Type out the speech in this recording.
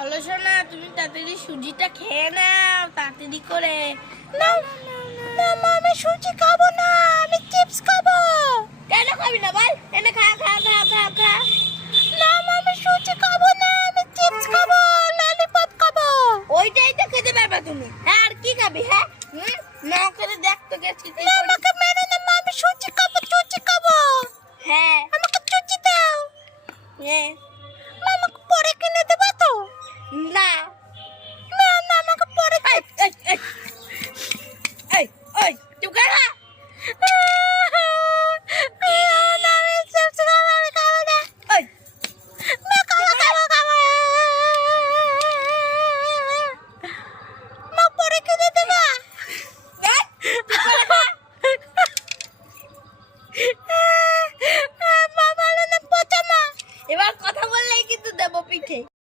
চলো শোনা, তুমি তাড়াতাড়ি সুজিটা খেয়ে নাও, তাড়াতাড়ি করে। না না মা, আমি সুজি খাবো না, আমি চিপস খাবো। কেন খাবি না বল? এনে খা খা খা খা খা। না মা, আমি সুজি খাবো